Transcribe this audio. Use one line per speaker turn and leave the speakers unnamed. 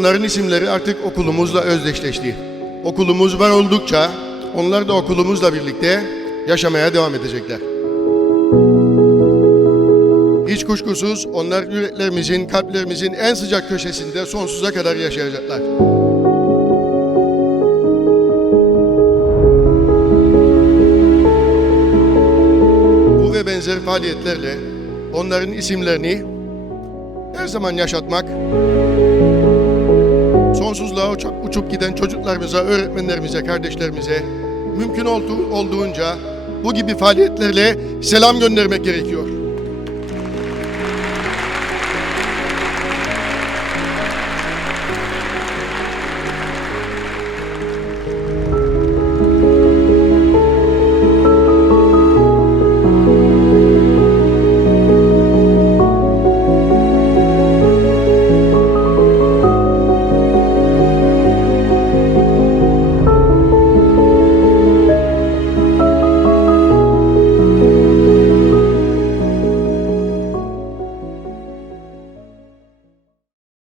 Onların isimleri artık okulumuzla özdeşleşti. Okulumuz var oldukça onlar da okulumuzla birlikte yaşamaya devam edecekler. Hiç kuşkusuz onlar yüreklerimizin, kalplerimizin en sıcak köşesinde sonsuza kadar yaşayacaklar. Bu ve benzer faaliyetlerle onların isimlerini her zaman yaşatmak, sonsuzluğa uçup, uçup giden çocuklarımıza, öğretmenlerimize, kardeşlerimize mümkün olduğu, olduğunca bu gibi faaliyetlerle selam göndermek gerekiyor.